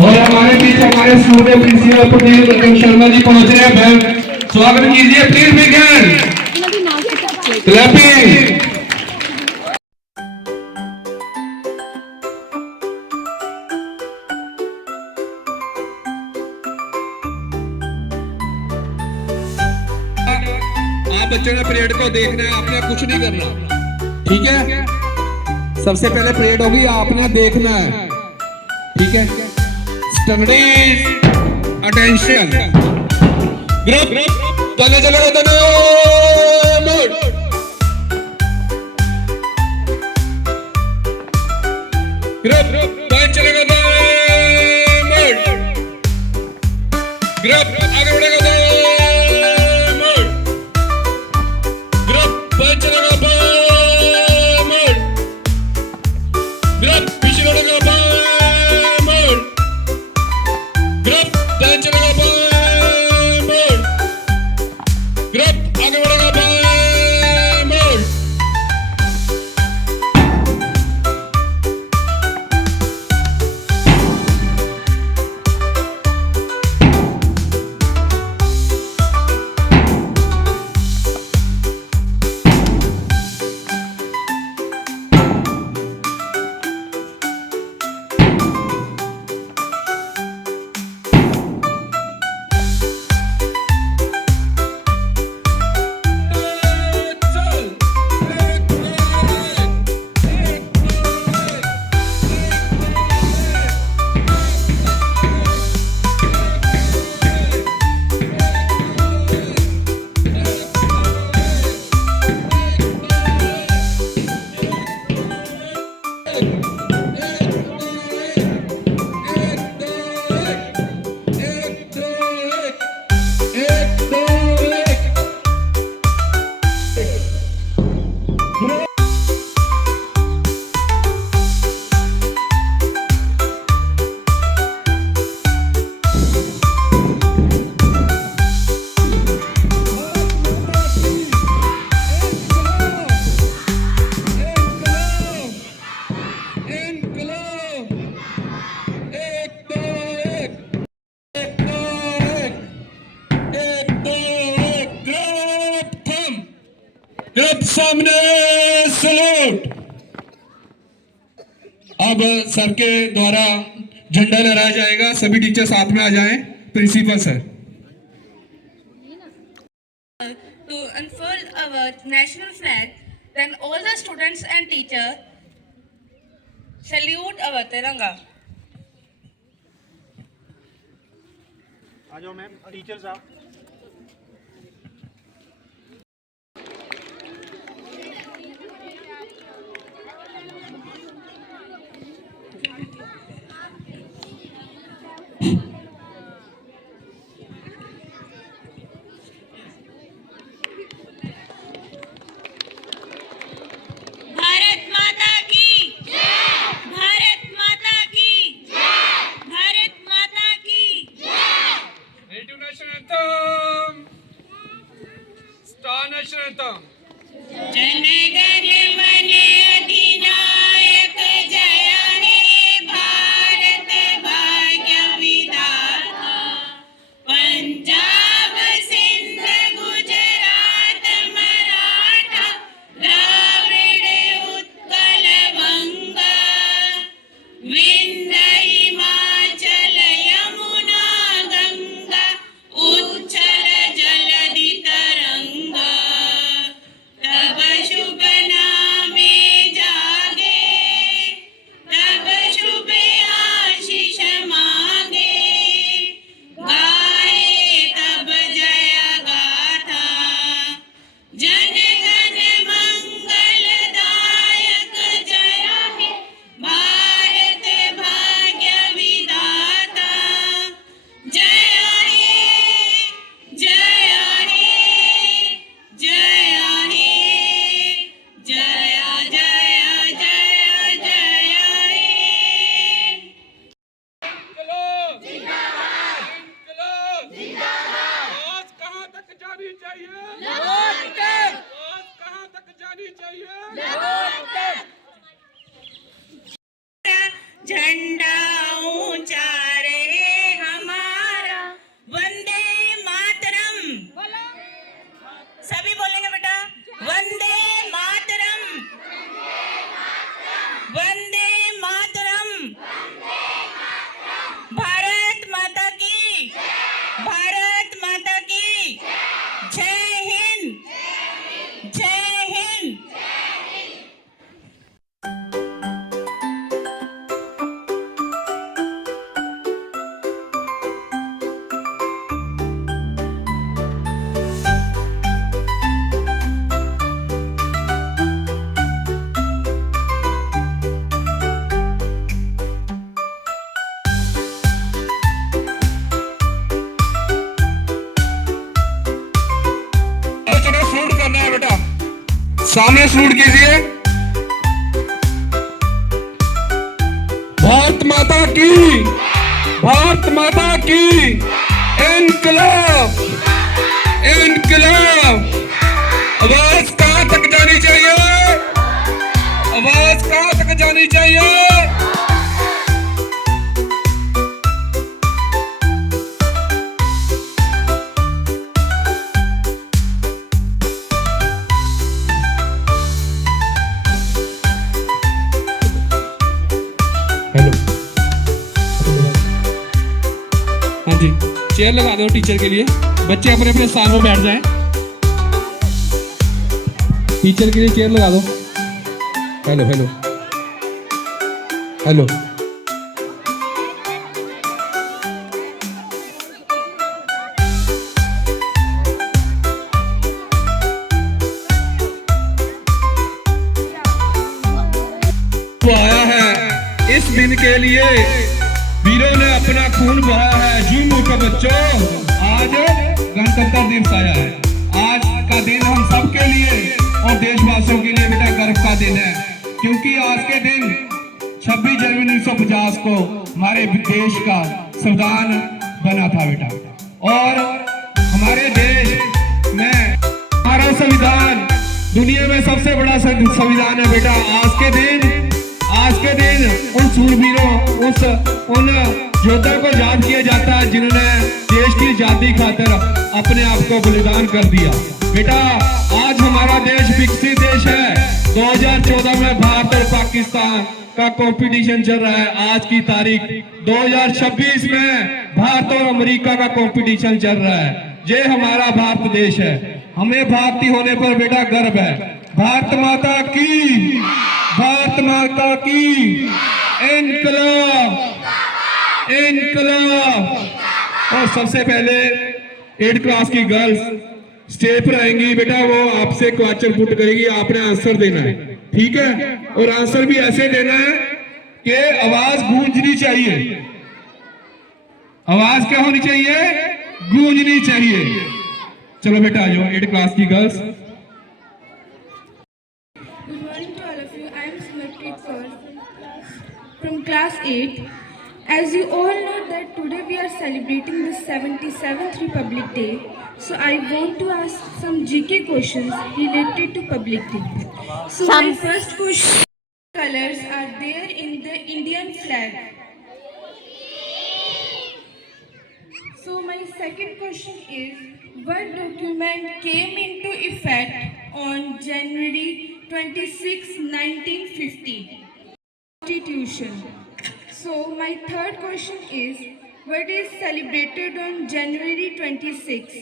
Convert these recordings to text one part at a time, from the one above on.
और हमारे बीच हमारे स्टूडेंट प्रिंसिपल प्रदीप रतन शर्मा जी पहुंच रहे हैं। स्वागत कीजिए प्लीज बिगिन क्लैपिंग। आप बच्चों ने परेड को देखना है, आपने कुछ नहीं करना, ठीक है। सबसे पहले परेड होगी, आपने देखना है, ठीक है। स्टडीज अटेंशन ग्रुप चले चले दोनों मूड ग्रुप चलेगा दो मूड ग्रुप आगे बढ़ेगा दो मूड ग्रुप चलेगा दो मूड ग्रुप पीछे बढ़ेगा दो मूड ग्रुप चलेगा दो मूड ग्रुप आगे बढ़ेगा दो मूड। सामने सैल्यूट। अब सर के द्वारा झंडा लहराया जाएगा, सभी टीचर साथ में आ जाएं। Principal sir. To unfurl our national flag, then all the students and teachers salute our Tiranga. आ जाओ मैम, टीचर्स आओ। भारत माता की जय! भारत माता की जय! भारत माता की जय! Native national anthem, star national anthem. जनगण मन अधिनायक जय हे भारत भाग्य विधाता। पंजाब सिंध गुजरात मराठा द्राविड़ उत्कल बंगा विंध्य हिमाचल यमुना गंगा उच्छल जलधि तरंगा। तब शुभ नामे जागे, तब शुभ आशीष मांगे, गाए तब जय गाथा। जन गण मंगल दायक जय हे भारत भाग्य विधाता। जय हे जय हे जय हे जय जय जय जय हे। इंकलाब जिंदाबाद। आज कहां तक जानी चाहिए? लाहौर तक। आज कहां तक जानी चाहिए? लाहौर तक। झंडा ऊंचा रे सामने शूट कीजिए। भारत माता की, भारत माता की, इनकलाब, इनकलाब। आवाज कहां तक जानी चाहिए? आवाज कहां तक जानी चाहिए? हेलो, हाँ जी, चेयर लगा दो टीचर के लिए। बच्चे अपने अपने स्थान पर बैठ जाएं। टीचर के लिए चेयर लगा दो। Hello hello hello. वो आया है इस दिन के लिए, वीरों ने अपना खून बहाया है। झूम उठो बच्चों, आज गणतंत्र दिवस आया है। आज का दिन हम सबके लिए और देशवासियों के लिए बेटा गर्व का दिन है, क्योंकि आज के दिन 26 जनवरी 1950 को हमारे देश का संविधान बना था बेटा। और हमारे देश में हमारा संविधान दुनिया में सबसे बड़ा संविधान है बेटा। आज के दिन उन शूरवीरों, उन योद्धा को याद किया जाता है जिन्होंने देश की आजादी खातिर अपने आप को बलिदान कर दिया बेटा। आज हमारा देश विकसित देश है। 2014 में भारत और पाकिस्तान का कंपटीशन चल रहा है। आज की तारीख 2026 में भारत और अमेरिका का कंपटीशन चल रहा है। ये हमारा भारत देश है। हमें भारतीय होने पर बेटा गर्व है। भारत माता की, भारत माता की, इनकलाब, इनकलाब। और सबसे पहले 8th क्लास की गर्ल्स स्टेज पर आएंगी बेटा। वो आपसे क्वेश्चन पुट करेगी, आपने आंसर देना है, ठीक है? और आंसर भी ऐसे देना है कि आवाज गूंजनी चाहिए। आवाज क्या होनी चाहिए? गूंजनी चाहिए। चलो बेटा आ जाओ 8th क्लास की girls. Good morning to all of you. I am Smriti Kaur from class 8. As you all know that today we are celebrating the 77th Republic Day. So I want to ask some GK questions related to Public Day. So my first question, what colors are there in the Indian flag? So my second question is, what document came into effect on January 26, 1950? Constitution. So my third question is, what is celebrated on January 26?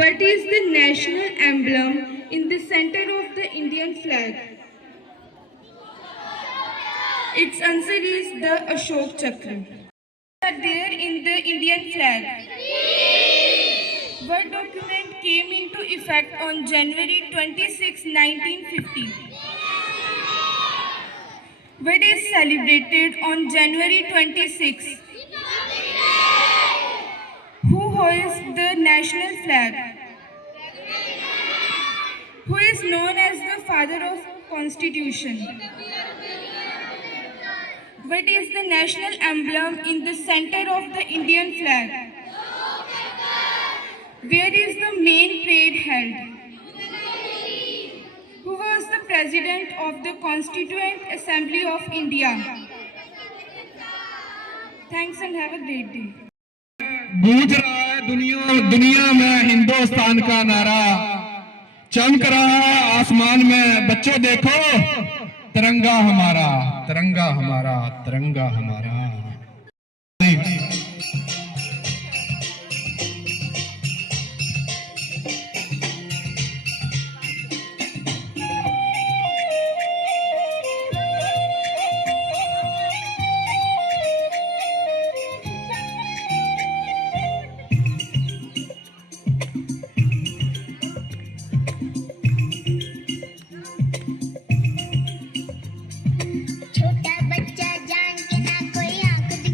What is the national emblem in the center of the Indian flag? Its answer is the Ashok Chakra. Are there in the Indian flag? What document came into effect on January 26, 1950? What is celebrated on January 26? Who hoists the national flag? Who is known as the father of Constitution? What is the national emblem in the center of the Indian flag? Where is the main parade held? Who was the president of the Constituent Assembly of India? Thanks and have a great day. गूंज रहा है दुनिया में हिंदुस्तान का नारा, चमक रहा है आसमान में। बच्चों देखो तिरंगा हमारा, तिरंगा हमारा, तिरंगा हमारा। छोटा बच्चा जान के ना कोई आंख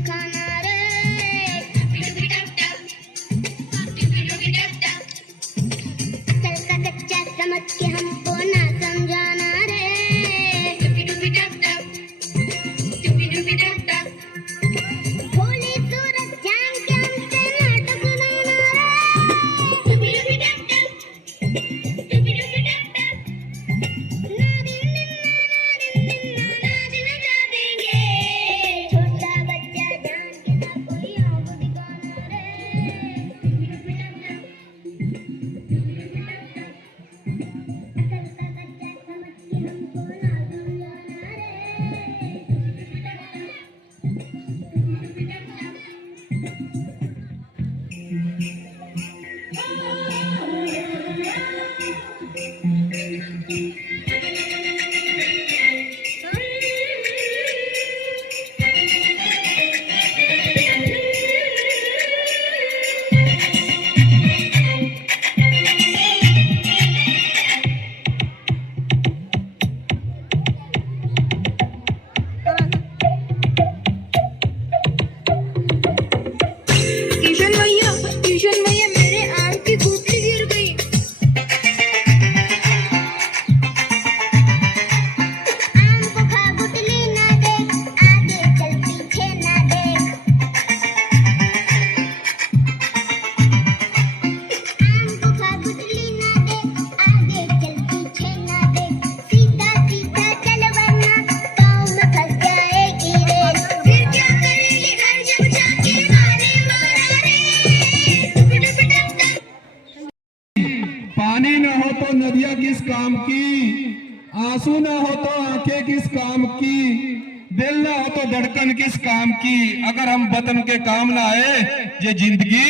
धड़कन किस काम की, अगर हम वतन के काम ना आए ये जिंदगी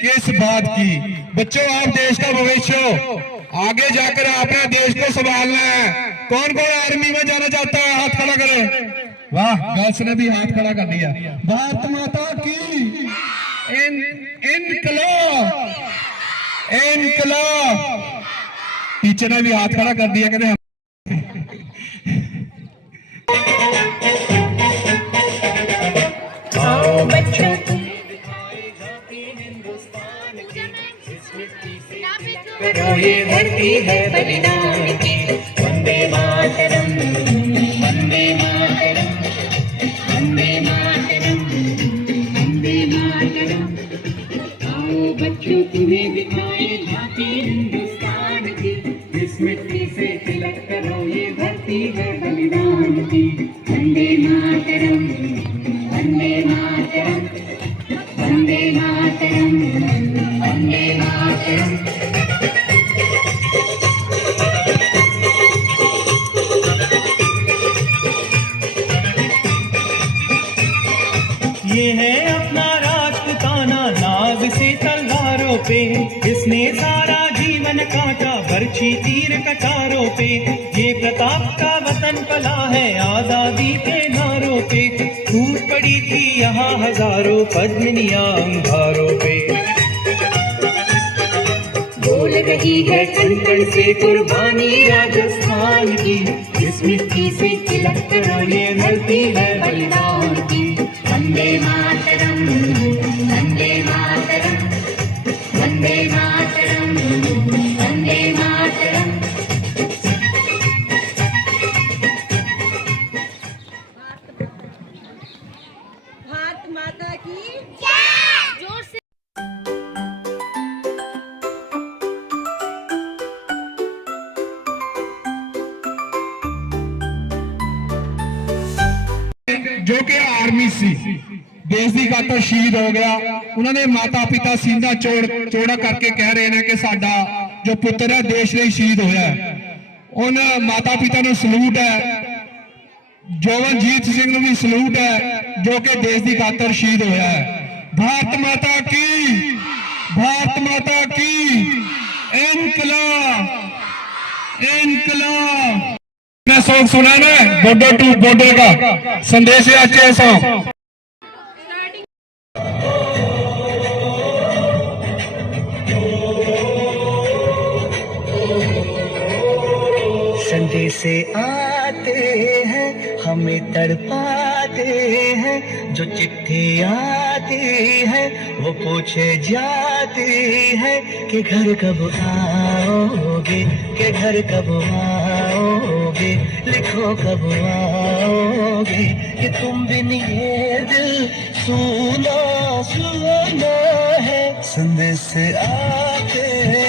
किस बात की। बच्चों आप देश का भविष्य हो, आगे जाकर अपने देश को संभालना है। कौन कौन आर्मी में जाना चाहता है, हाथ खड़ा करे। वाह, गर्ल्स ने भी हाथ खड़ा कर दिया। भारत माता की इनकलाब, इनकलाब। टीचर ने भी हाथ खड़ा कर दिया, कहते आओ बच्चों करो ये धरती है बलिदान की। वंदे मातरम, वंदे मातरम, वंदे मातरम, वंदे मातरम। आओ बच्चों तुम्हें दिखाए झांकी हिंदुस्तान की। जिस मिट्टी से तिलक करो ये धरती है बलिदान की। वंदे मातरम, वंदे मातरम, वंदे मातरम, वंदे मातरम। ये है अपना राजपुताना नाग से तलवारों पे, इसने सारा जीवन काटा बरछी तीर कटारों पे। ये प्रताप का वतन पला है आजादी के नारों पे, टूट पड़ी थी यहाँ हजारों पद्मिनियां अंगारों पे। बोल रही है कण कण से कुर्बानी राजस्थान की। जिस मिट्टी से तिलक करो ये धरती है बलिदान की। वंदे मातरम, वंदे मातरम, वंदे मातरम, वंदे मातरम। भारत माता की जय। जोर से जो कि आर्मी सी देश की खातर शहीद हो गया। उन्होंने माता पिता सीना चौड़ा करके कह रहे हैं कि साडा जो पुत्र है देश ਲਈ शहीद होया है। उन माता पिता ਨੂੰ सलूट है। ਜੋਵਨਜੀਤ ਸਿੰਘ ਨੂੰ भी सलूट है जो कि देश की खातर शहीद होया है। भारत माता की, भारत माता की इनकलाब, इनकलाब। सॉन्ग सुना ना, बॉर्डर टू बॉर्डर का संदेश है अच्छे सॉन्ग। संदेश आते हैं हमें तड़पाते हैं, जो चिट्ठी आती है वो पूछे जाती है कि घर कब आओगे, कि घर कब आओगे, लिखो कब आओगे, कि तुम बिन ये दिल सुना सुना है। संदेश आते हैं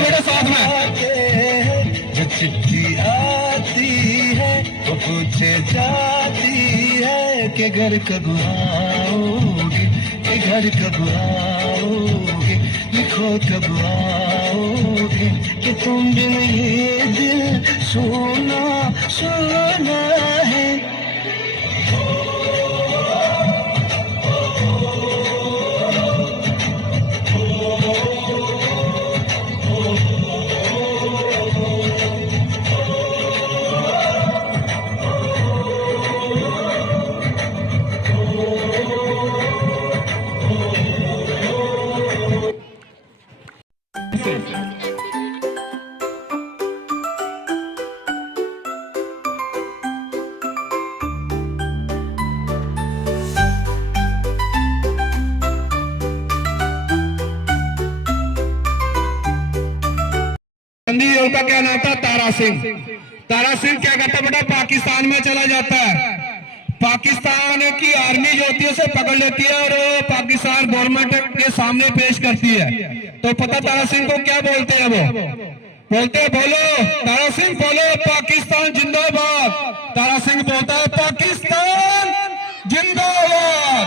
बेटा साथ में आते हैं, जो चिट्ठी आती है वो पूछे जाती है कि घर कब आओगे, कि घर कब आओगे, लिखो कब आओगे, कि तुम बिन ये दिल सोना सोना है। का क्या नाम था? तारा सिंह। तारा सिंह क्या करता बेटा, पाकिस्तान में चला जाता है। पाकिस्तान की आर्मी जो होती है उसे पकड़ लेती है और पाकिस्तान गवर्नमेंट के सामने पेश करती है। तो पता तारा सिंह को क्या बोलते हैं? वो बोलते हैं, बोलो तारा सिंह, बोलो पाकिस्तान जिंदाबाद। तारा सिंह बोलता है पाकिस्तान जिंदाबाद।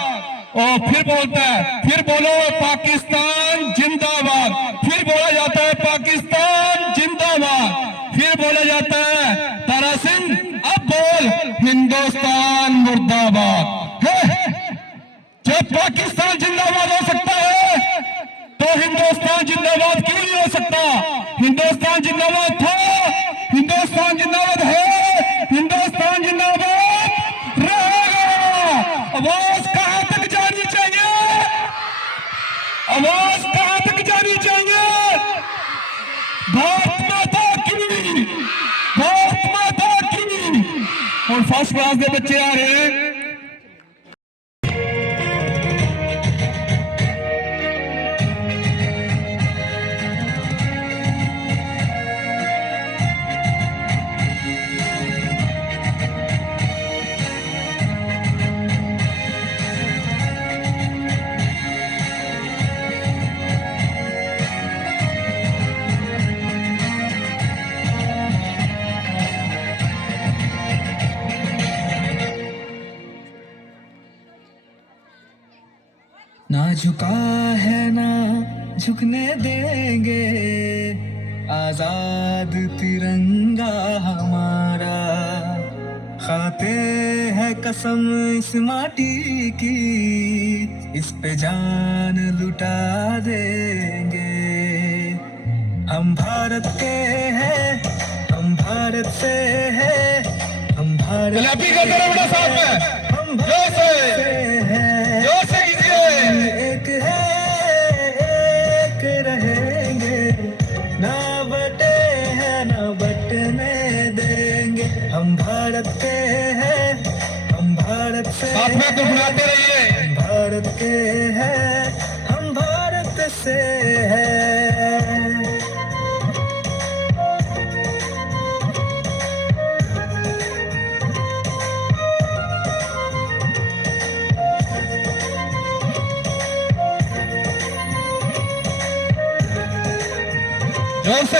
और फिर बोलता है, फिर बोलो पाकिस्तान जिंदाबाद। फिर बोला जाता है पाकिस्तान जिंदाबाद। फिर बोला जाता है तारा सिंह अब बोल हिंदुस्तान मुर्दाबाद। जब पाकिस्तान जिंदाबाद हो सकता है तो हिंदुस्तान जिंदाबाद क्यों नहीं हो सकता? हिंदुस्तान जिंदाबाद था, हिंदुस्तान जिंदाबाद है, हिंदुस्तान जिंदाबाद रहेगा। आवाज कहां तक जानी चाहिए? आवाज कहां तक जानी चाहिए? भारत माता की, भारत माता की। और फर्स्ट क्लास के बच्चे आ रहे हैं। ना झुका है ना झुकने देंगे, आजाद तिरंगा हमारा। खाते हैं कसम इस माटी की, इस पे जान लुटा देंगे। हम भारत के हैं, हम भारत से हैं, हम भारत गुलाबी का तरह बड़ा साथ में हम भारत से हैं। जोर से कीजिए। एक है एक रहेंगे, ना बटे हैं ना बटने देंगे। हम भारत के हैं, हम भारत से साथ में गुनगुनाते रहिए। हम भारत के हैं, हम भारत से हैं। जोर से।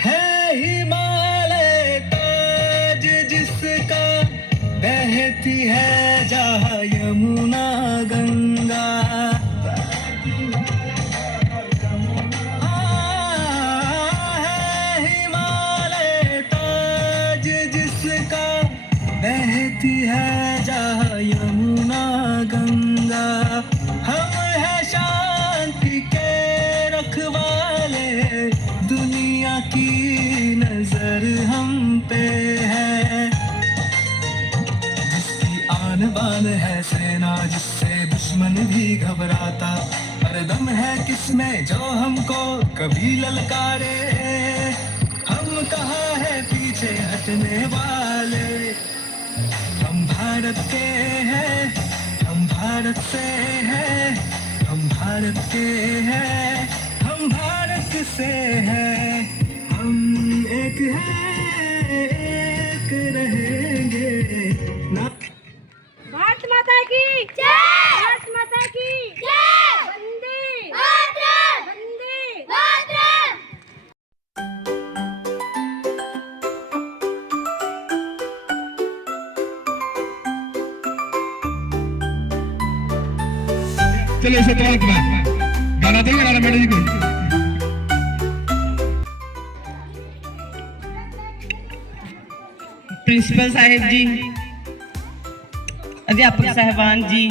है हिमालय ताज जिसका, बहती है जहाँ यमुना गंगा। है हिमालय ताज जिसका, बहती है जहाँ यमुना गंगा। हम है शांति के रखवाले, दुनिया की नजर हम पे है। जिसकी आन बान है सेना, जिससे दुश्मन भी घबराता। हरदम है किसमें जो हमको कभी ललकारे। हम कहाँ है पीछे हटने वाले। हम भारत के हैं, हम भारत से हैं, हम भारत के हैं, हम भारत से हैं। हम एक हैं, एक रहेंगे ना। भारत माता की जय, भारत माता की जय, वंदे मातरम, वंदे मातरम। चलो इसे तुरंत में गाना देंगे, गाना मैडम जी को। प्रिंसिपल साहिब जी, अध्यापक साहबान जी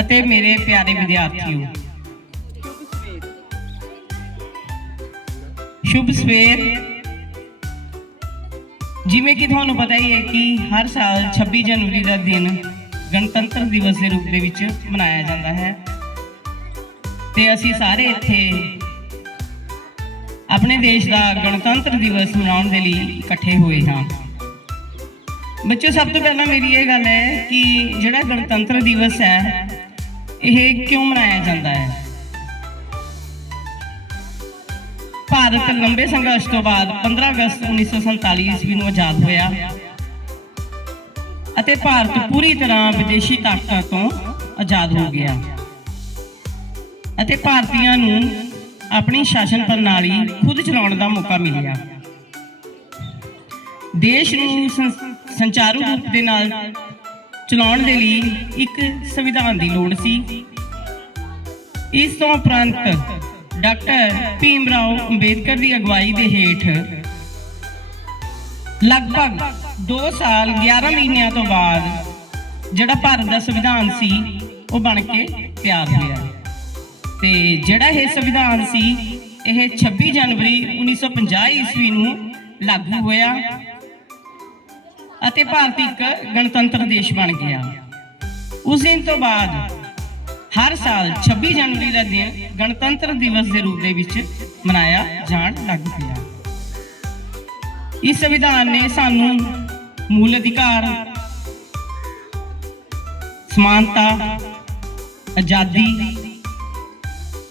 ਅਤੇ ਮੇਰੇ ਪਿਆਰੇ ਵਿਦਿਆਰਥੀਓ, शुभ ਸਵੇਰ। ਜਿਵੇਂ ਕਿ ਤੁਹਾਨੂੰ ਪਤਾ ਹੀ ਹੈ ਕਿ ਹਰ ਸਾਲ 26 ਜਨਵਰੀ ਦਾ ਦਿਨ ਗਣਤੰਤਰ ਦਿਵਸ ਦੇ ਰੂਪ ਦੇ ਵਿੱਚ ਮਨਾਇਆ ਜਾਂਦਾ ਹੈ ਤੇ ਅਸੀਂ ਸਾਰੇ ਇੱਥੇ ਆਪਣੇ ਦੇਸ਼ ਦਾ ਗਣਤੰਤਰ ਦਿਵਸ ਮਨਾਉਣ ਦੇ ਲਈ ਇਕੱਠੇ ਹੋਏ ਹਾਂ। ਬੱਚਿਓ, ਸਭ ਤੋਂ ਪਹਿਲਾਂ ਮੇਰੀ ਇਹ ਗੱਲ ਹੈ ਕਿ ਜਿਹੜਾ ਗਣਤੰਤਰ ਦਿਵਸ ਹੈ ਇਹ ਕਿਉਂ ਮਨਾਇਆ ਜਾਂਦਾ ਹੈ। ਭਾਰਤ ਲੰਬੇ ਸੰਘਰਸ਼ ਤੋਂ ਬਾਅਦ 15 ਅਗਸਤ 1947 ਈਸਵੀ ਨੂੰ ਆਜ਼ਾਦ ਹੋਇਆ ਅਤੇ ਭਾਰਤ ਪੂਰੀ ਤਰ੍ਹਾਂ ਵਿਦੇਸ਼ੀ ਤਾਕਤਾਂ ਤੋਂ ਆਜ਼ਾਦ ਹੋ ਗਿਆ ਅਤੇ ਭਾਰਤੀਆਂ ਨੂੰ ਆਪਣੀ ਸ਼ਾਸਨ ਪ੍ਰਣਾਲੀ ਖੁਦ ਚਲਾਉਣ ਦਾ ਮੌਕਾ ਮਿਲਿਆ। ਦੇਸ਼ ਨੂੰ ਸੰਚਾਰੂ ਰੂਪ ਦੇ ਨਾਲ ਚਲਾਉਣ ਦੇ ਲਈ ਇੱਕ ਸੰਵਿਧਾਨ ਦੀ ਲੋੜ ਸੀ। ਇਸ ਤੋਂ ਉਪਰੰਤ ਡਾਕਟਰ ਭੀਮ ਰਾਓ ਅੰਬੇਦਕਰ ਦੀ ਅਗਵਾਈ ਦੇ ਹੇਠ ਲਗਭਗ 2 ਸਾਲ 11 ਮਹੀਨਿਆਂ ਤੋਂ ਬਾਅਦ ਜਿਹੜਾ ਭਾਰਤ ਦਾ ਸੰਵਿਧਾਨ ਸੀ ਉਹ ਬਣ ਕੇ ਤਿਆਰ ਹੋਇਆ ਤੇ ਜਿਹੜਾ ਇਹ ਸੰਵਿਧਾਨ ਸੀ ਇਹ 26 ਜਨਵਰੀ 1950 ਈਸਵੀ ਨੂੰ ਲਾਗੂ ਹੋਇਆ ਅਤੇ ਭਾਰਤ ਇੱਕ ਗਣਤੰਤਰ ਦੇਸ਼ ਬਣ ਗਿਆ। ਉਸ ਦਿਨ ਤੋਂ ਬਾਅਦ ਹਰ ਸਾਲ 26 ਜਨਵਰੀ ਦਾ ਦਿਨ ਗਣਤੰਤਰ ਦਿਵਸ ਦੇ ਰੂਪ ਦੇ ਵਿੱਚ ਮਨਾਇਆ ਜਾਣ ਲੱਗ ਪਿਆ। ਇਸ ਸੰਵਿਧਾਨ ਨੇ ਸਾਨੂੰ ਮੂਲ ਅਧਿਕਾਰ, ਸਮਾਨਤਾ, ਆਜ਼ਾਦੀ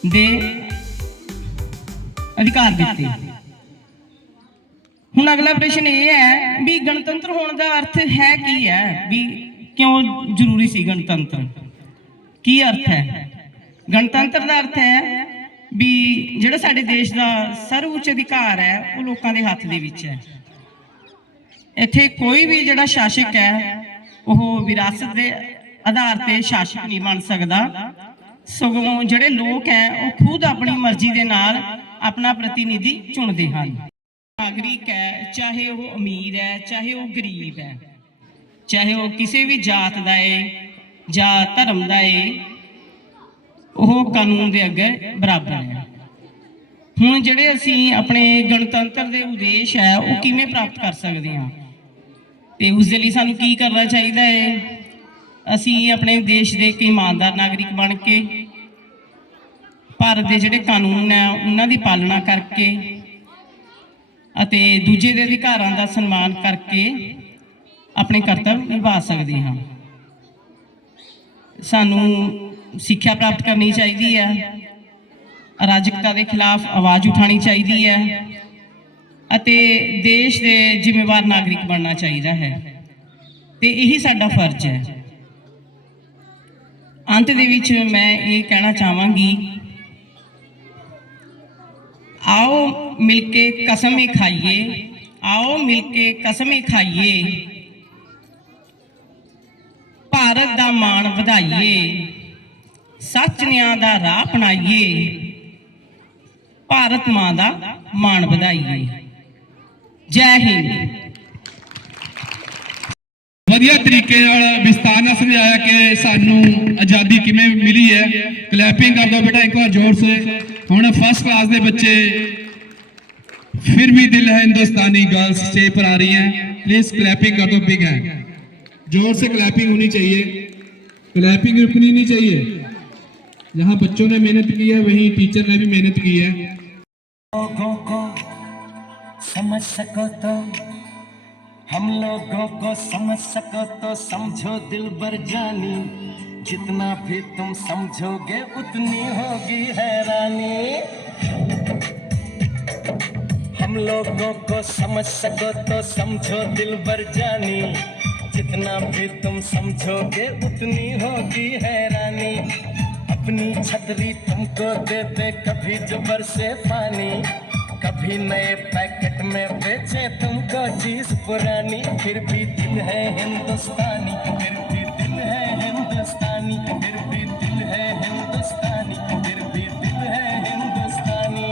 ਦੇ ਅਧਿਕਾਰ ਦਿੱਤੇ। ਹੁਣ ਅਗਲਾ ਪ੍ਰਸ਼ਨ ਇਹ ਹੈ ਵੀ ਗਣਤੰਤਰ ਹੋਣ ਦਾ ਅਰਥ ਹੈ ਕੀ ਹੈ, ਵੀ ਕਿਉਂ ਜ਼ਰੂਰੀ ਸੀ ਗਣਤੰਤਰ, ਕੀ ਅਰਥ ਹੈ? ਗਣਤੰਤਰ ਦਾ ਅਰਥ ਹੈ ਵੀ ਜਿਹੜਾ ਸਾਡੇ ਦੇਸ਼ ਦਾ ਸਰਵਉੱਚ ਅਧਿਕਾਰ ਹੈ ਉਹ ਲੋਕਾਂ ਦੇ ਹੱਥ ਦੇ ਵਿੱਚ ਹੈ। ਇੱਥੇ ਕੋਈ ਵੀ ਜਿਹੜਾ ਸ਼ਾਸਕ ਹੈ ਉਹ ਵਿਰਾਸਤ ਦੇ ਆਧਾਰ ਤੇ ਸ਼ਾਸਕ ਨਹੀਂ ਬਣ ਸਕਦਾ, ਸਗੋਂ ਜਿਹੜੇ ਲੋਕ ਹੈ ਉਹ ਖੁਦ ਆਪਣੀ ਮਰਜ਼ੀ ਦੇ ਨਾਲ ਆਪਣਾ ਪ੍ਰਤੀਨਿਧੀ ਚੁਣਦੇ ਹਨ। ਨਾਗਰਿਕ ਹੈ, ਚਾਹੇ ਉਹ ਅਮੀਰ ਹੈ, ਚਾਹੇ ਉਹ ਗਰੀਬ ਹੈ, ਚਾਹੇ ਉਹ ਕਿਸੇ ਵੀ ਜਾਤ ਦਾ ਹੈ ਜਾਂ ਧਰਮ ਦਾ ਹੈ, ਉਹ ਕਾਨੂੰਨ ਦੇ ਅੱਗੇ ਬਰਾਬਰ ਹੈ। ਹੁਣ ਜਿਹੜੇ ਅਸੀਂ ਆਪਣੇ ਗਣਤੰਤਰ ਦੇ ਉਦੇਸ਼ ਹੈ ਉਹ ਕਿਵੇਂ ਪ੍ਰਾਪਤ ਕਰ ਸਕਦੇ ਹਾਂ ਤੇ ਉਸ ਦੇ ਲਈ ਸਾਨੂੰ ਕੀ ਕਰਨਾ ਚਾਹੀਦਾ ਹੈ? ਅਸੀਂ ਆਪਣੇ ਦੇਸ਼ ਦੇ ਇੱਕ ਇਮਾਨਦਾਰ ਨਾਗਰਿਕ ਬਣ ਕੇ ਭਾਰਤ ਦੇ ਜਿਹੜੇ ਕਾਨੂੰਨ ਹੈ ਉਹਨਾਂ ਦੀ ਪਾਲਣਾ ਕਰਕੇ ਅਤੇ ਦੂਜੇ ਦੇ ਅਧਿਕਾਰਾਂ ਦਾ ਸਨਮਾਨ ਕਰਕੇ ਆਪਣੇ ਕਰਤੱਵ ਨਿਭਾ ਸਕਦੇ ਹਾਂ। ਸਾਨੂੰ ਸਿੱਖਿਆ ਪ੍ਰਾਪਤ ਕਰਨੀ ਚਾਹੀਦੀ ਹੈ, ਅਰਾਜਕਤਾ ਦੇ ਖਿਲਾਫ ਆਵਾਜ਼ ਉਠਾਉਣੀ ਚਾਹੀਦੀ ਹੈ ਅਤੇ ਦੇਸ਼ ਦੇ ਜ਼ਿੰਮੇਵਾਰ ਨਾਗਰਿਕ ਬਣਨਾ ਚਾਹੀਦਾ ਹੈ ਤੇ ਇਹੀ ਸਾਡਾ ਫਰਜ਼ ਹੈ। ਅੰਤ ਦੇ ਵਿੱਚ ਮੈਂ ਇਹ ਕਹਿਣਾ ਚਾਹਾਂਗੀ, आओ मिलके कसमें खाइए, आओ मिलके कसमें खाइए, भारत दा मान वधाइए, सच न्याय दा राह अपनाइए, भारत मां दा मान वधाइए। जय हिंद। ਵਧੀਆ ਤਰੀਕੇ ਨਾਲ ਵਿਸਤਾਰ ਨਾਲ ਸਮਝਾਇਆ ਕਿ ਸਾਨੂੰ ਆਜ਼ਾਦੀ ਕਿਵੇਂ ਮਿਲੀ ਹੈ। ਕਲੈਪਿੰਗ ਕਰ ਦਿਓ ਬੇਟਾ ਇੱਕ ਵਾਰ ਜ਼ੋਰ ਸੇ। ਹੁਣ फर्स्ट क्लास के बच्चे फिर भी दिल है हिंदुस्तानी गर्ल्स स्टेज पर आ रही हैं, प्लीज क्लैपिंग कर दो बिग है, जोर से क्लैपिंग होनी चाहिए, क्लैपिंग रुकनी नहीं चाहिए। जहां बच्चों ने मेहनत की है वहीं टीचर ने भी मेहनत की है। लोगों को समझ सको तो हम लोगों को समझ सको तो समझो दिल भर जानी, जितना भी तुम समझोगे उतनी होगी हैरानी। हम लोगों को समझ सको तो समझो दिल भर जानी, जितना भी तुम समझोगे उतनी होगी हैरानी। अपनी छतरी तुमको दे दे कभी जुबर से पानी, कभी नए पैकेट में बेचे तुमको चीज पुरानी, फिर भी दिल है हिंदुस्तानी, फिर भी दिल है हिंदुस्तानी, फिर भी दिल है हिंदुस्तानी, फिर भी दिल है हिंदुस्तानी।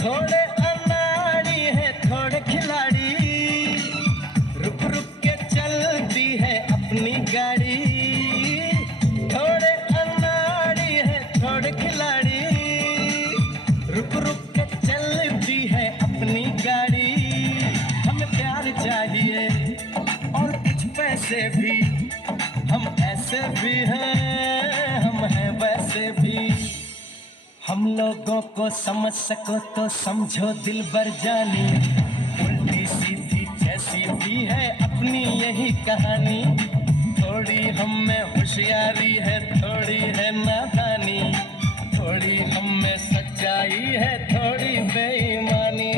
थोड़े अनाड़ी है थोड़े खिलाड़ी, रुक रुक के चलती है अपनी गाड़ी। थोड़े अनाड़ी है थोड़े खिलाड़ी, रुक रुक के चलती है अपनी गाड़ी। हमें प्यार चाहिए और कुछ पैसे भी, हम ऐसे भी हैं हम हैं वैसे भी। हम लोगों को समझ सको तो समझो दिल भर जानी, उल्टी सीधी जैसी भी है अपनी यही कहानी। थोड़ी हम में होशियारी है थोड़ी है नादानी, थोड़ी हम में सच्चाई है थोड़ी बेईमानी।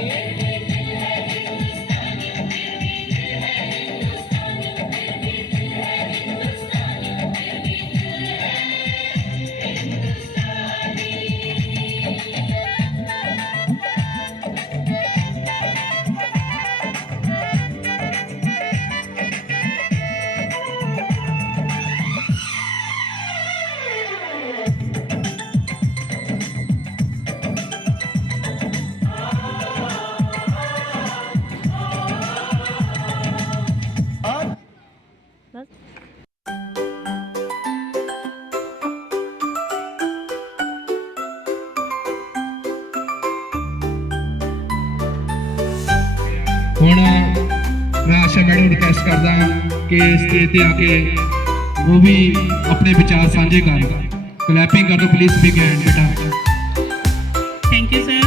ਹੁਣ मैं आशा मैडम रिक्वेस्ट करदा कि स्टेज ते आके वो भी अपने विचार साझे कर। क्लैपिंग कर दो प्लीज, बिग हैंड बेटा। Thank you sir.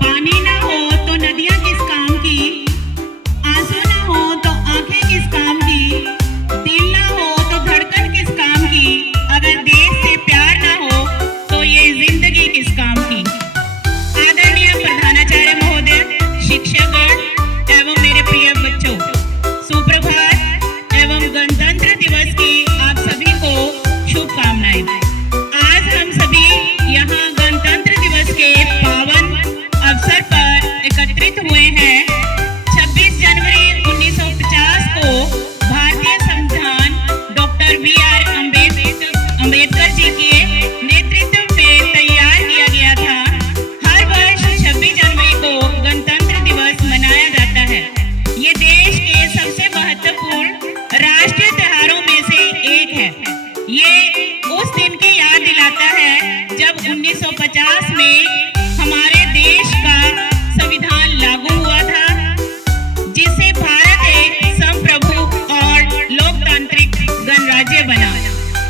पानी ना हो तो नदियां किस काम की, आंसू ना हो तो आंखें किस काम की, दिल ना हो तो धड़कन किस काम की, अगर देश से प्यार ना हो तो ये जिंदगी किस काम की। आदरणीय प्रधानाचार्य महोदय, शिक्षकगण एवं मेरे प्रिय बच्चों, सुप्रभात एवं गणतंत्र दिवस की आप सभी को शुभकामनाएं। आज हम सभी यहाँ गणतंत्र दिवस के पावन अवसर पर एकत्रित हुए हैं। 26 जनवरी 1950 को भारतीय संविधान डॉक्टर B.R. अम्बेडकर जी के नेतृत्व में तैयार किया गया था। हर वर्ष 26 जनवरी को गणतंत्र दिवस मनाया जाता है। ये देश के सबसे महत्वपूर्ण राष्ट्रीय त्योहारों में से एक है। ये उस दिन की याद दिलाता है जब 1950 में हमारे देश का संविधान लागू हुआ था, जिससे भारत एक संप्रभु और लोकतांत्रिक गणराज्य बना।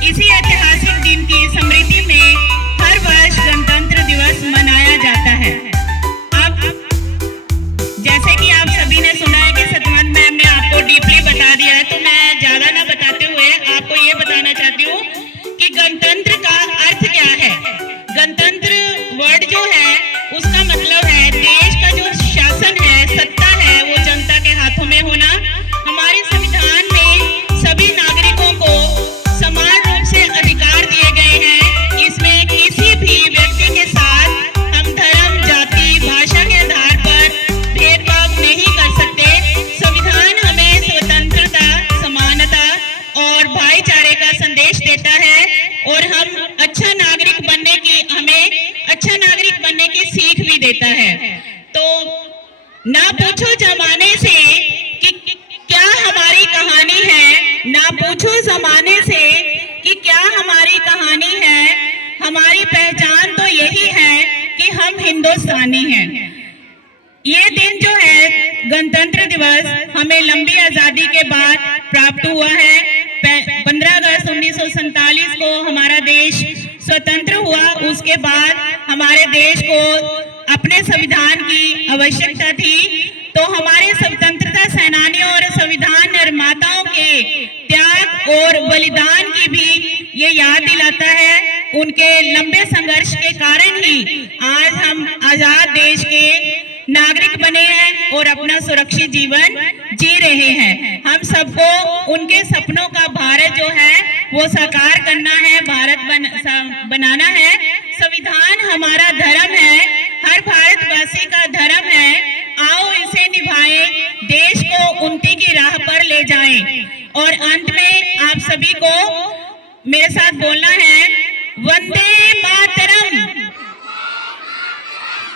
इसी ऐतिहासिक दिन की स्मृति में हर वर्ष गणतंत्र दिवस मनाया जाता है। अब जैसे कि आप सभी ने सुना है कि सतवंत मैम ने आपको डीपली बता दिया है, तो मैं ज्यादा ना बताते हुए आपको ये बताना चाहती हूँ कि गणतंत्र का अर्थ क्या है। गणतंत्र वर्ड जो है उसका मतलब है देश का जो शासन है, सत्ता है, वो जनता के हाथों में होना। हमारे संविधान में सभी नागरिकों को समान रूप से अधिकार दिए गए हैं। इसमें किसी भी व्यक्ति के साथ हम धर्म, जाति, भाषा के आधार पर भेदभाव नहीं कर सकते। संविधान हमें स्वतंत्रता, समानता और भाईचारे का संदेश देता है और हमें अच्छा नागरिक बनने की सीख भी देता है। तो ना पूछो जमाने से कि क्या हमारी कहानी है, ना पूछो जमाने से कि क्या हमारी कहानी है। हमारी पहचान तो यही है कि हम हिंदुस्तानी हैं। ये दिन जो है गणतंत्र दिवस हमें लंबी आजादी के बाद प्राप्त हुआ है। 15 अगस्त 1947 को हमारा देश स्वतंत्र हुआ। उसके बाद हमारे देश को अपने संविधान की आवश्यकता थी, तो हमारे स्वतंत्रता सेनानियों और संविधान निर्माताओं के त्याग और बलिदान की भी ये याद दिलाता है। उनके लंबे संघर्ष के कारण ही आज हम आजाद देश के नागरिक बने हैं और अपना सुरक्षित जीवन जी रहे हैं। हम सबको उनके सपनों का भारत जो है वो साकार करना है, भारत बनाना है। संविधान हमारा धर्म है, हर भारतवासी का धर्म है। आओ इसे निभाएं, देश को उन्नति की राह पर ले जाएं। और अंत में आप सभी को मेरे साथ बोलना है, वंदे मातरम,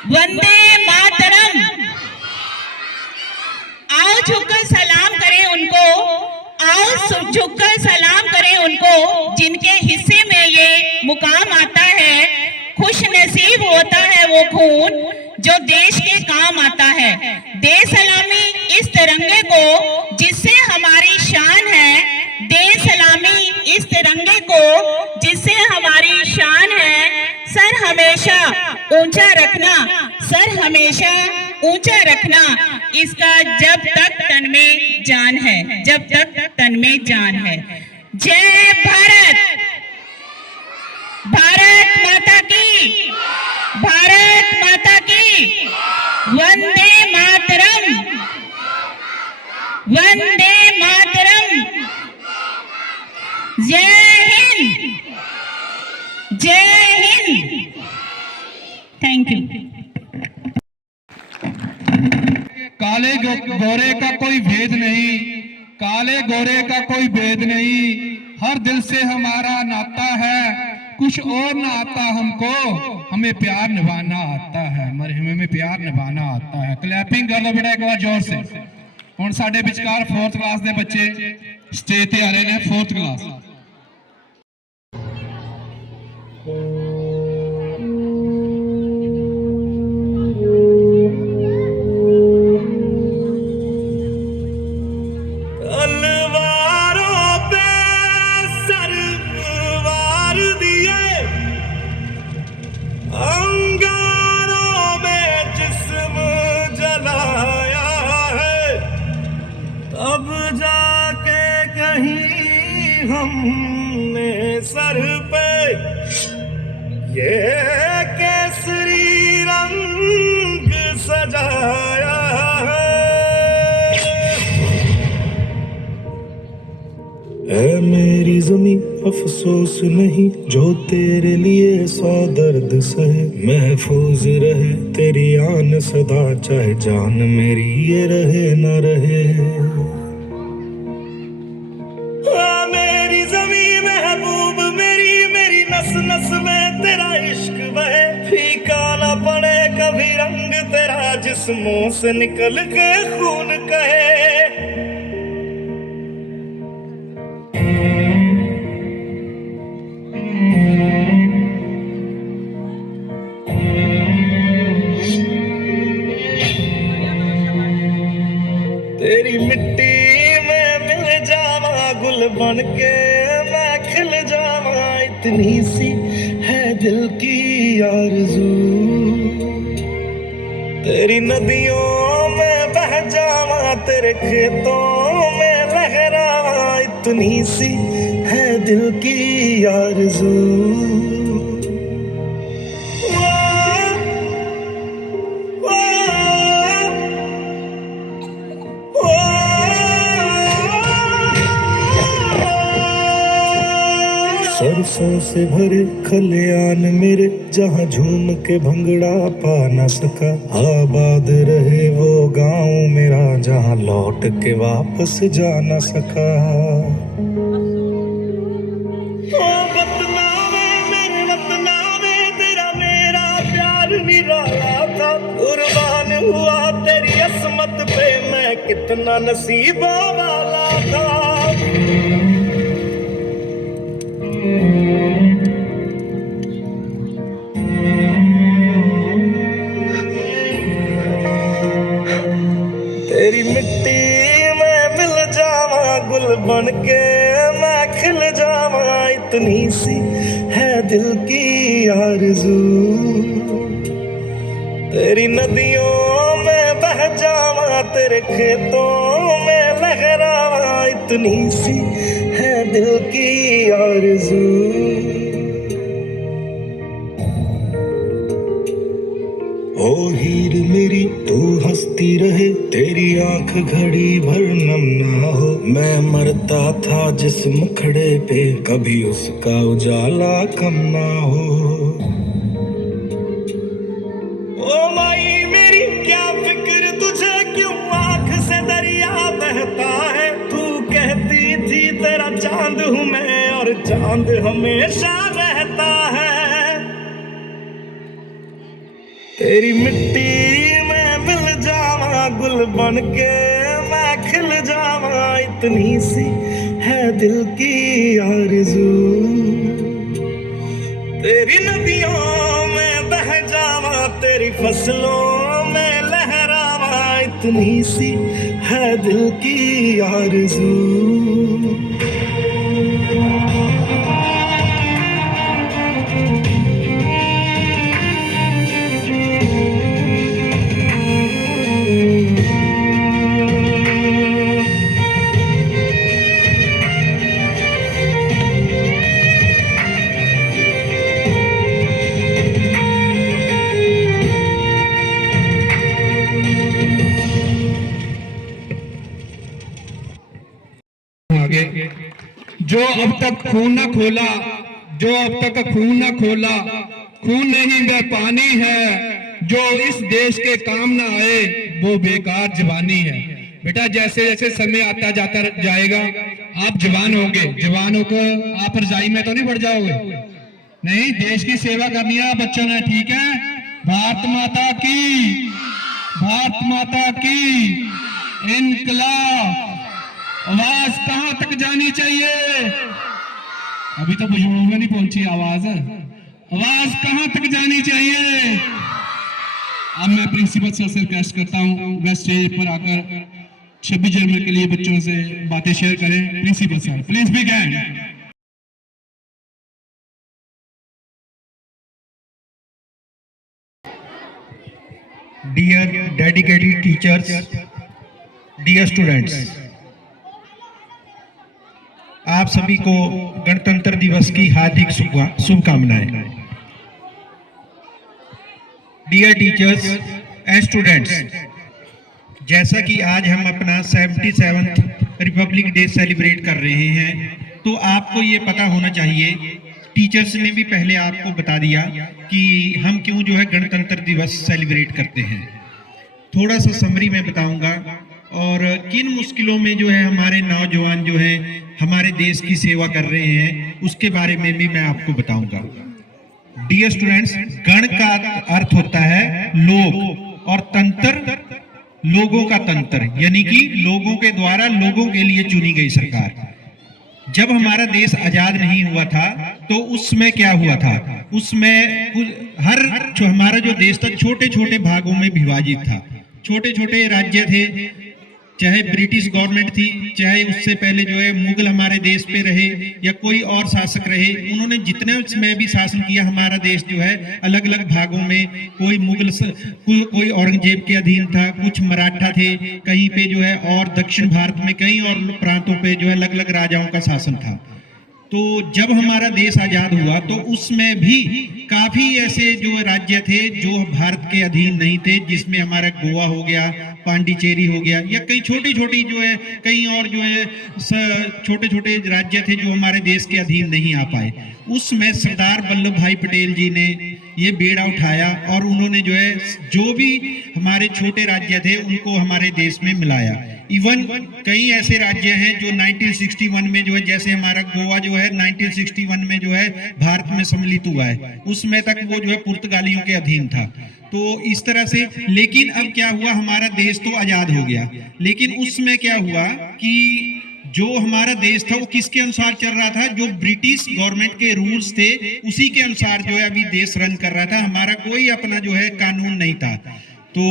वंदे मातरम। आओ झुककर सलाम करें उनको, आओ झुककर सलाम करें उनको जिनके हिस्से में ये मुकाम आता है। खुश नसीब होता है वो खून जो देश के काम आता है। दे सलामी इस तिरंगे को जिससे हमारी शान है, दे सलामी इस तिरंगे को जिससे हमारी शान है। सर हमेशा ऊंचा रखना, सर हमेशा ऊंचा रखना, इसका जब तक तन में जान है, जब तक तन में जान है। जय भारत, भारत माता की, भारत माता की। वंदे मातरम, वंदे मातरम। जय हिंद, जय हिंद। Thank you. काले गोरे का कोई भेद नहीं, काले गोरे का कोई भेद नहीं, हर दिल से हमारा नाता है। कुछ और ना आता हमको, हमें प्यार निभाना आता है, हमें प्यार निभाना आता है। क्लैपिंग कर लो बेटा एक बार जोर से। हुण साडे विचकार 4th क्लास दे बच्चे स्टेज ते आ रहे ने। 4th क्लास हमने सर पे ये केसरी रंग सजाया है। ऐ मेरी ज़मीं अफसोस नहीं जो तेरे लिए 100 दर्द सहे, महफूज रहे तेरी आन सदा चाहे जान मेरी ये रहे न रहे। आ मेरी ज़मीं महबूब मेरी, मेरी नस नस में तेरा इश्क बहे, फीका न पड़े कभी रंग तेरा जिस्मों से निकल के खून कहे। तेरी मिट्टी में मिल जावा गुल बन के मैं खिल जावा, इतनी सी है दिल की आरज़ू। तेरी नदियों में बह जावा तेरे खेतों में लहरावा, इतनी सी है दिल की आरज़ू। सरसों से भरे खलियान मेरे जहाँ झूम के भंगड़ा पा न सका, आबाद रहे वो गांव मेरा जहाँ लौट के वापस जा न सका। ओ वतना में मेरे वतना में तेरा मेरा प्यार निराला था, कुर्बान हुआ तेरी असमत पे मैं कितना नसीबा वाला था। तेरी मिट्टी में मिल जावा गुल बन के मैं खिल जावा, इतनी सी है दिल की आरज़ू। तेरी नदियों में बह जावा तेरे खेतों में लहरावा, इतनी सी है दिल की आरज़ू। ओ हीर मेरी तू हंसती रहे तेरी आंख घड़ी भर नम ना हो, मैं मरता था जिस मुखड़े पे कभी उसका उजाला कम ना हो। ओ माई मेरी क्या फिक्र तुझे क्यों आंख से दरिया बहता है, तू कहती थी तेरा चांद हूँ मैं और चांद हमेशा रहता है। तेरी मिट्टी में मिल जावा गुल बन के मैं खिल जावा, इतनी सी है दिल की आरज़ू। तेरी नदियों में बह जावा तेरी फसलों में लहरावा, इतनी सी है दिल की आरज़ू। आगे जो अब तक खून न खोला, जो अब तक खून न खोला, खून नहीं वह पानी है, जो इस देश के काम ना आए वो बेकार जवानी है। बेटा जैसे जैसे समय आता जाता जाएगा आप जवान होंगे, जवानों को आप रजाई में तो नहीं बढ़ जाओगे, नहीं, देश की सेवा करनी है बच्चों ने, ठीक है। भारत माता की, भारत माता की इनकलाब। आवाज कहां तक जानी चाहिए? अभी तो बुजुर्गों में नहीं पहुंची आवाज, आवाज कहां तक जानी चाहिए? अब मैं प्रिंसिपल सर से रिक्वेस्ट करता हूं वह स्टेज पर आकर 26 जनवरी के लिए बच्चों से बातें शेयर करें। Principal sir please begin. Dear dedicated teachers, dear students, आप सभी को गणतंत्र दिवस की हार्दिक शुभकामनाएं। डियर टीचर्स एंड स्टूडेंट्स, जैसा कि आज हम अपना 77th रिपब्लिक डे सेलिब्रेट कर रहे हैं, तो आपको ये पता होना चाहिए, टीचर्स ने भी पहले आपको बता दिया कि हम क्यों जो है गणतंत्र दिवस सेलिब्रेट करते हैं। थोड़ा सा समरी में बताऊंगा और किन मुश्किलों में जो है हमारे नौजवान जो है हमारे देश की सेवा कर रहे हैं उसके बारे में भी मैं आपको बताऊंगा। डियर स्टूडेंट्स, गण का अर्थ होता है लोग और तंत्र लोगों का तंत्र, यानी कि लोगों के द्वारा लोगों के लिए चुनी गई सरकार। जब हमारा देश आजाद नहीं हुआ था तो उसमें क्या हुआ था, उसमें हमारा जो देश था छोटे छोटे भागों में विभाजित था। छोटे छोटे राज्य थे, चाहे ब्रिटिश गवर्नमेंट थी, चाहे उससे पहले जो है मुगल हमारे देश पे रहे या कोई और शासक रहे, उन्होंने जितने उसमें भी शासन किया, हमारा देश जो है अलग अलग भागों में, कोई मुगल कोई औरंगजेब के अधीन था, कुछ मराठा थे, कहीं पे जो है और दक्षिण भारत में कई और प्रांतों पे जो है अलग अलग राजाओं का शासन था। तो जब हमारा देश आजाद हुआ तो उसमें भी काफी ऐसे जो राज्य थे जो भारत के अधीन नहीं थे, जिसमें हमारा गोवा हो गया, पांडिचेरी हो गया, या कई छोटी छोटी जो है कई और जो है छोटे छोटे राज्य थे जो हमारे देश के अधीन नहीं आ पाए। उसमें सरदार वल्लभ भाई पटेल जी ने ये बेड़ा उठाया और उन्होंने जो है जो भी हमारे छोटे राज्य थे उनको हमारे देश में मिलाया। इवन कई ऐसे राज्य हैं जो 1961 में जो है, जैसे हमारा गोवा जो है 1961 में जो है भारत में सम्मिलित हुआ है, उसमें तक वो जो है पुर्तगालियों के अधीन था। तो इस तरह से, लेकिन अब क्या हुआ, हमारा देश तो आजाद हो गया, लेकिन उसमें क्या हुआ कि जो हमारा देश था वो किसके अनुसार चल रहा था, जो ब्रिटिश गवर्नमेंट के रूल्स थे उसी के अनुसार जो है अभी देश रन कर रहा था। हमारा कोई अपना जो है कानून नहीं था। तो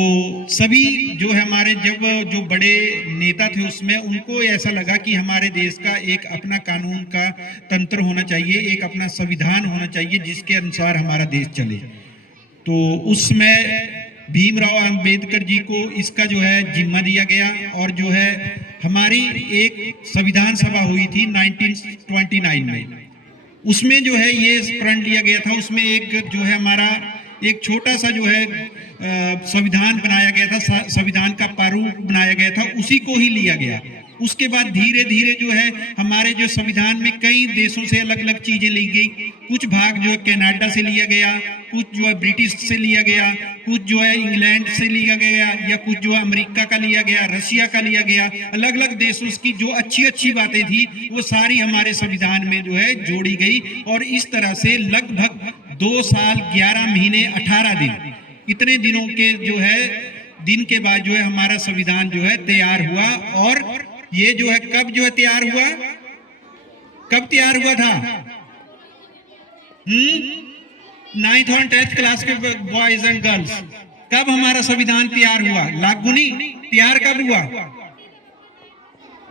सभी जो है हमारे जो बड़े नेता थे उसमें उनको ऐसा लगा कि हमारे देश का एक अपना कानून का तंत्र होना चाहिए, एक अपना संविधान होना चाहिए जिसके अनुसार हमारा देश चले। तो उसमें भीमराव अंबेडकर जी को इसका जो है जिम्मा दिया गया और जो है हमारी एक संविधान सभा हुई थी 1929 में, उसमें जो है ये प्रण लिया गया था। उसमें एक जो है हमारा एक छोटा सा जो है संविधान बनाया गया था, संविधान का प्रारूप बनाया गया था, उसी को ही लिया गया। उसके बाद धीरे धीरे जो है हमारे जो संविधान में कई देशों से अलग अलग चीजें ली गई। कुछ भाग जो है कनाडा से लिया गया, कुछ जो है ब्रिटिश से लिया गया, कुछ जो है इंग्लैंड से लिया गया, या कुछ जो है अमेरिका का लिया गया, रशिया का लिया गया। अलग अलग देशों की जो अच्छी अच्छी बातें थी वो सारी हमारे संविधान में जो है जोड़ी गई। और इस तरह से लगभग 2 साल 11 महीने 18 दिन, इतने दिनों के जो है दिन के बाद जो है हमारा संविधान जो है तैयार हुआ। और ये जो है कब जो है तैयार हुआ, कब तैयार हुआ था? 9th और 10th क्लास के बॉयज एंड गर्ल्स, कब हमारा संविधान तैयार हुआ? लागू नहीं, तैयार कब हुआ?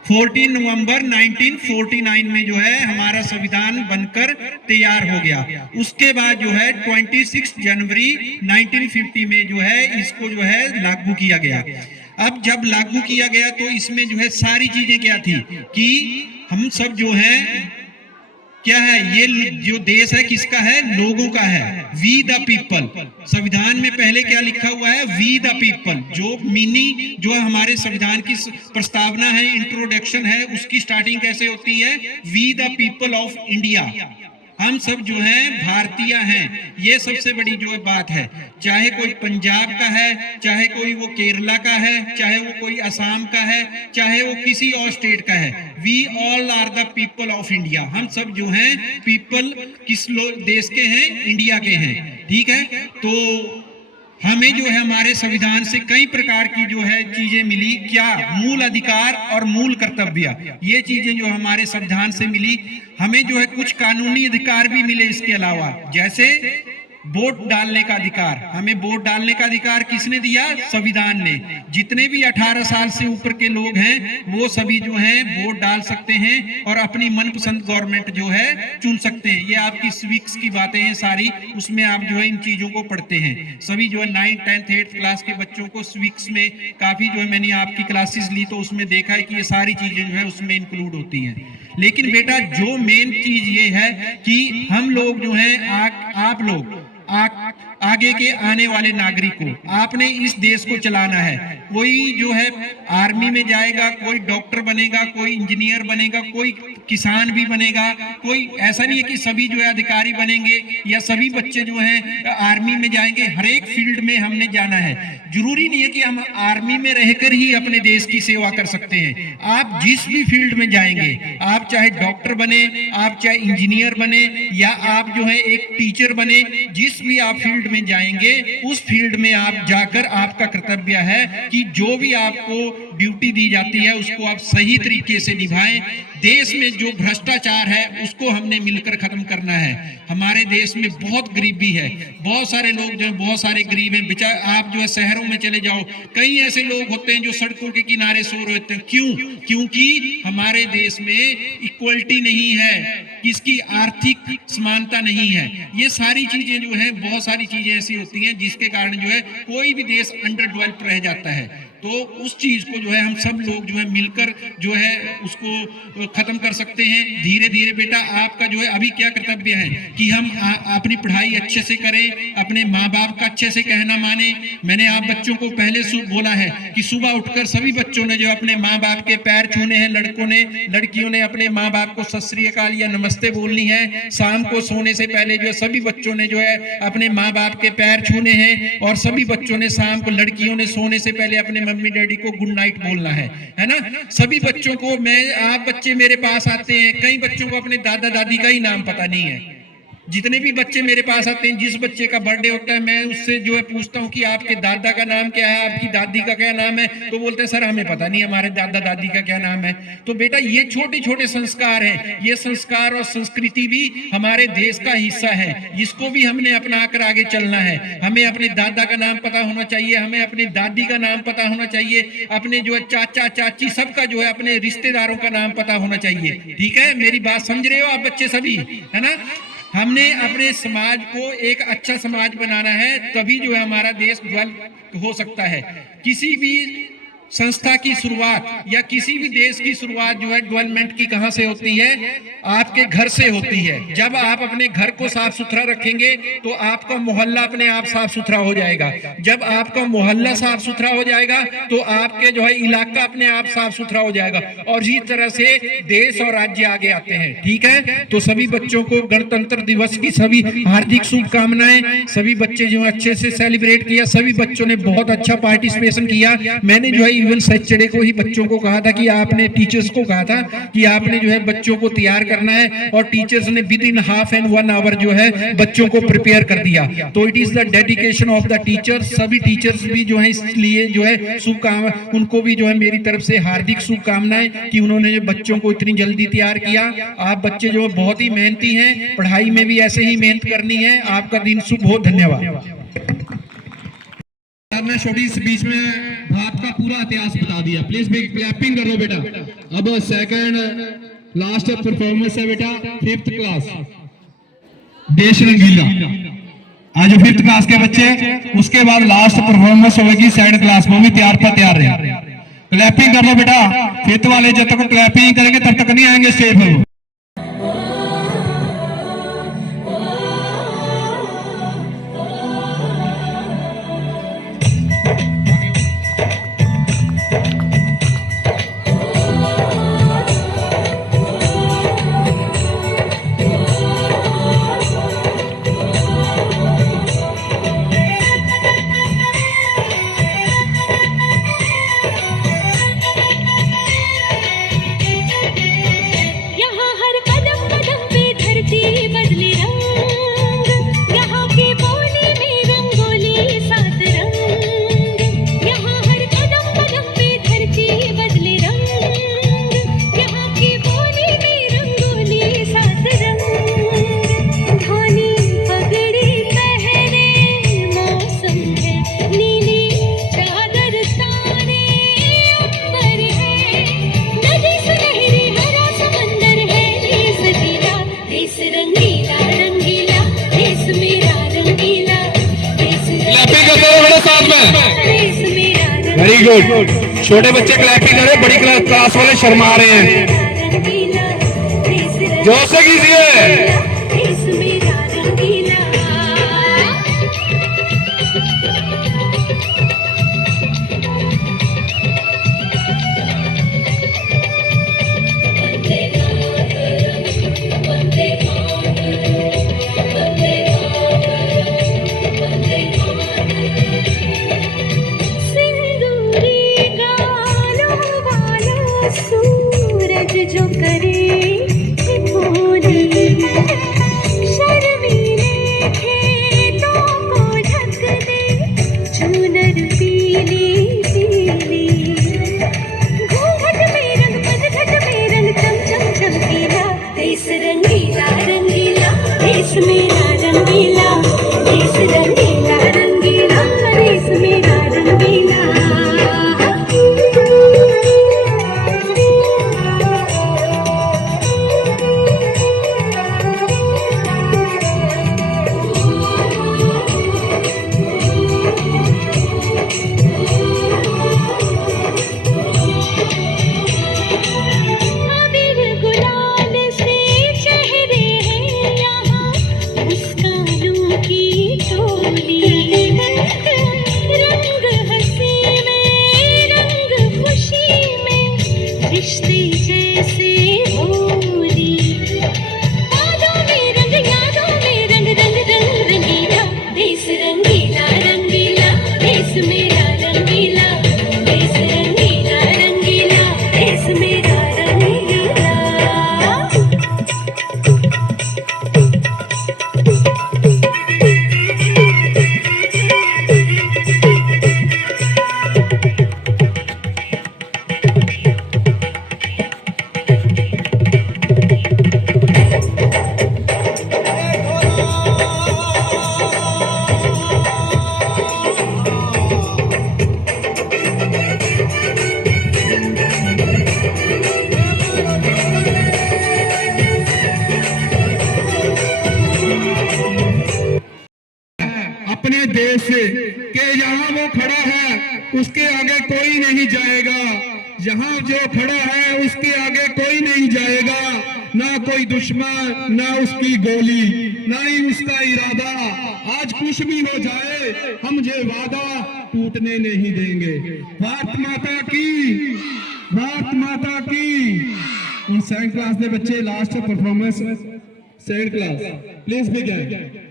14 नवंबर 1949 में जो है हमारा संविधान बनकर तैयार हो गया। उसके बाद जो है 26 जनवरी 1950 में जो है इसको जो है लागू किया गया। अब जब लागू किया गया तो इसमें जो है सारी चीजें क्या थी कि हम सब जो है क्या है, ये जो देश है किसका है? लोगों का है। We the people. संविधान में पहले क्या लिखा हुआ है? We the people. जो मिनी जो है हमारे संविधान की प्रस्तावना है, इंट्रोडक्शन है, उसकी स्टार्टिंग कैसे होती है? We the people of India. हम सब जो हैं भारतीय हैं, ये सबसे बड़ी जो है बात है। चाहे कोई पंजाब का है, चाहे कोई वो केरला का है, चाहे वो कोई असम का है, चाहे वो किसी और स्टेट का है, we all are the people of India. हम सब जो हैं पीपल किस देश के हैं? इंडिया के हैं। ठीक है, तो हमें जो है हमारे संविधान से कई प्रकार की जो है चीजें मिली। क्या? मूल अधिकार और मूल कर्तव्य, ये चीजें जो हमारे संविधान से मिली। हमें जो है कुछ कानूनी अधिकार भी मिले इसके अलावा, जैसे वोट डालने का अधिकार। हमें वोट डालने का अधिकार किसने दिया? संविधान ने। जितने भी 18 साल से ऊपर के लोग हैं वो सभी जो हैं वोट डाल सकते हैं और अपनी मनपसंद गवर्नमेंट जो है चुन सकते हैं। ये आपकी सिविक्स की बातें हैं सारी, उसमें आप जो है इन चीजों को पढ़ते हैं। सभी जो है 9th 10th 8th क्लास के बच्चों को सिविक्स में काफी जो है मैंने आपकी क्लासेस ली तो उसमें देखा है कि ये सारी चीजें जो है उसमें इंक्लूड होती हैं। लेकिन बेटा जो मेन चीज ये है कि हम लोग जो हैं आप लोग आगे के आने वाले नागरिकों, आपने इस देश को चलाना है। कोई जो है आर्मी में जाएगा, कोई डॉक्टर बनेगा, कोई इंजीनियर बनेगा, कोई किसान भी बनेगा, कोई ऐसा नहीं है कि सभी जो है अधिकारी बनेंगे या सभी बच्चे जो हैं आर्मी में जाएंगे। हर एक फील्ड में हमने जाना है। जरूरी नहीं है कि हम आर्मी में रहकर ही अपने देश की सेवा कर सकते हैं। आप जिस भी फील्ड में जाएंगे, आप चाहे डॉक्टर बने, आप चाहे इंजीनियर बने, या आप जो है एक टीचर बने, जिस भी आप फील्ड में जाएंगे उस फील्ड में आप जाकर आपका कर्तव्य है कि जो भी आपको ड्यूटी दी जाती है उसको आप सही तरीके से निभाएं। देश में जो भ्रष्टाचार है उसको हमने मिलकर खत्म करना है। हमारे देश में बहुत गरीबी है, बहुत सारे लोग जो बहुत सारे गरीब हैं। बेचारे आप जो है शहरों में चले जाओ, कई ऐसे लोग होते हैं जो सड़कों के किनारे सो रहे होते हैं। क्यों? क्योंकि हमारे देश में इक्वलिटी नहीं है, किसकी आर्थिक समानता नहीं है। ये सारी चीजें जो है, बहुत सारी चीजें ऐसी होती हैं जिसके कारण जो है कोई भी देश अंडर डेवलप रह जाता है। तो उस चीज को जो है हम सब लोग जो है मिलकर जो है उसको खत्म कर सकते हैं धीरे धीरे। बेटा आपका जो है अभी क्या कर्तव्य है कि हम अपनी पढ़ाई अच्छे से करें, अपने माँ बाप का अच्छे से कहना माने। मैंने आप बच्चों को पहले बोला है कि सुबह उठकर सभी बच्चों ने जो अपने माँ बाप के पैर छूने हैं। लड़कों ने, लड़कियों ने अपने माँ बाप को सत श्री अकाल या नमस्ते बोलनी है। शाम को सोने से पहले जो सभी बच्चों ने जो है अपने माँ बाप के पैर छूने हैं, और सभी बच्चों ने शाम को, लड़कियों ने सोने से पहले अपने मम्मी डैडी को गुड नाइट बोलना है ना। सभी बच्चों को, आप बच्चे मेरे पास आते हैं, कई बच्चों को अपने दादा दादी का ही नाम पता नहीं है। जितने भी बच्चे मेरे पास आते हैं, जिस बच्चे का बर्थडे होता है मैं उससे जो है पूछता हूँ कि आपके दादा का नाम क्या है, आपकी दादी का क्या नाम है, तो बोलते हैं सर हमें पता नहीं हमारे दादा दादी का क्या नाम है। तो बेटा ये छोटे छोटे संस्कार हैं, ये संस्कार और संस्कृति भी हमारे देश का हिस्सा है, जिसको भी हमने अपना कर आगे चलना है। हमें अपने दादा का नाम पता होना चाहिए, हमें अपनी दादी का नाम पता होना चाहिए, अपने जो है चाचा चाची सबका जो है अपने रिश्तेदारों का नाम पता होना चाहिए। ठीक है, मेरी बात समझ रहे हो आप बच्चे सभी, है ना। हमने अपने समाज को एक अच्छा समाज बनाना है, तभी जो है हमारा देश डेवलप हो सकता है। किसी भी संस्था की शुरुआत या किसी भी देश की शुरुआत जो है डेवलपमेंट की कहां से होती है? आपके घर से होती है। जब आप अपने घर को साफ सुथरा रखेंगे तो आपका मोहल्ला अपने आप साफ सुथरा हो जाएगा। जब आपका मोहल्ला साफ सुथरा हो जाएगा तो आपके जो है इलाका अपने आप साफ सुथरा हो जाएगा, और इसी तरह से देश और राज्य आगे आते हैं। ठीक है, तो सभी बच्चों को गणतंत्र दिवस की सभी हार्दिक शुभकामनाएं। सभी बच्चे जो अच्छे से सेलिब्रेट किया, सभी बच्चों ने बहुत अच्छा पार्टिसिपेशन किया। मैंने जो है इवन सैटरडे को ही बच्चों को कहा था कि आपने, टीचर्स को कहा था कि आपने जो है बच्चों को तैयार करना है, और टीचर्स ने within half and 1 hour जो है बच्चों को प्रिपेयर कर दिया। तो it is the dedication of the teachers. सभी टीचर्स भी जो है इसलिए जो है शुभकामना, उनको भी जो है मेरी तरफ से हार्दिक शुभकामनाएं कि उन्होंने जो बच्चों को इतनी जल्दी तैयार किया। आप बच्चे जो बहुत ही मेहनती हैं, पढ़ाई में भी ऐसे ही मेहनत करनी है। आपका दिन शुभ हो। धन्यवाद। मैं छोटी इस बीच में भारत का पूरा इतिहास बता दिया। प्लीज बिग क्लैपिंग कर लो बेटा। अब सेकंड लास्ट परफॉर्मेंस है बेटा 5th क्लास देश रंगीला। आज 5th क्लास के बच्चे, उसके बाद लास्ट परफॉर्मेंस होगी 2nd क्लास में, भी तैयार पर तैयार रहे। क्लैपिंग कर लो बेटा। 5th वाले जब तक क्लैपिंग करेंगे तब तक नहीं आएंगे स्टेज पर। Very good. छोटे बच्चे क्लैपिंग करें, बड़ी क्लास वाले शर्मा रहे हैं। जोर से कीजिए। देश मेरा रंगीला। सिंदूरी गालों वाला सूरज जो करे ठिठुरी, शर्मीले खेतों को ढक दे चुनर पीली पीली। घूंघट में रंग पतझट में रंग चम चम चमकीला। देश रंगीला रंगीला, देश मेरा रंगीला। देश रंगीला रंगीला, देश मेरा रंगीला। अबीर गुलाल से चेहरे हैं यहाँ मुस्कानों की टोली। रंग हंसी में रंग खुशी में रिश्ते जैसे होली। यादों में रंग रंग रंग रंगीला। देश रंगीला रंगीला, देश मेरा रंगीला। देश रंगीला रंगीला, देश मेरा रंगीला। अपने देश के जहां वो खड़ा है उसके आगे कोई नहीं जाएगा। जहां जो खड़ा है उसके आगे कोई नहीं जाएगा। ना कोई दुश्मन, ना उसकी गोली, ना ही उसका इरादा। आज कुछ भी हो जाए हम ये वादा टूटने नहीं देंगे। भारत माता की, भारत माता की। उन सेकंड क्लास के बच्चे last performance second class please begin.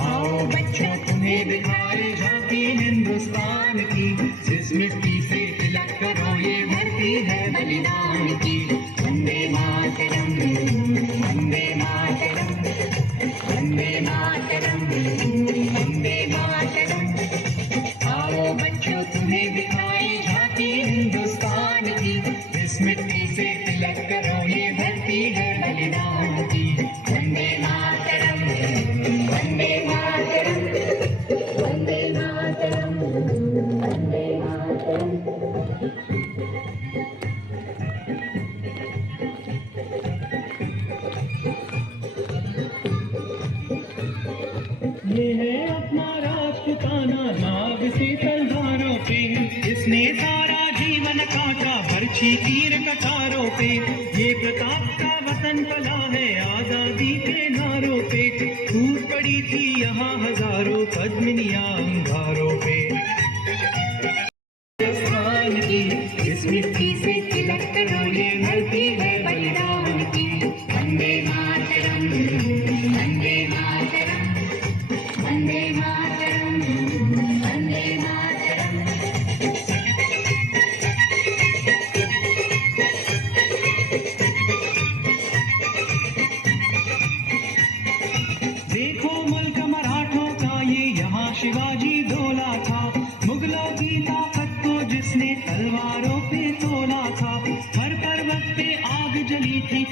आओ बच्चों तुम्हें दिखाए झांकी हिंदुस्तान की, जिस मिट्टी से तिलक करो ये धरती है बलिदान की। वंदे मातरम, वंदे मातरम, वंदे मातरम, वंदे मातरम। आओ बच्चों तुम्हें दिखाए झांकी हिंदुस्तान की, जिस मिट्टी से तिलक करो ये धरती है बलिदान की। वंदे मातरम, वंदे मातरम, वंदे मातरम, वंदे मातरम। ये है अपना राजपुताना, नाग से तलवारों पे इसने सारा जीवन काटा, बरछी तीर कटारों पे। ये प्रताप का वतन पला है आजादी के नारों पे। टूट पड़ी थी यहाँ हजारों पद्मिनियां अंगारों पे। हिंदुस्तान की इस मिट्टी से तिलक करो ये धरती है बलिदान की। वंदे मातरम, वंदे मातरम, वंदे मातरम, वंदे मातरम। देखो मुल्क मराठों का ये यहाँ शिवाजी डोला था। मुगलों की ताकत को जिसने तलवारों पे तोला था। हर पर्वत पे आग जली थी,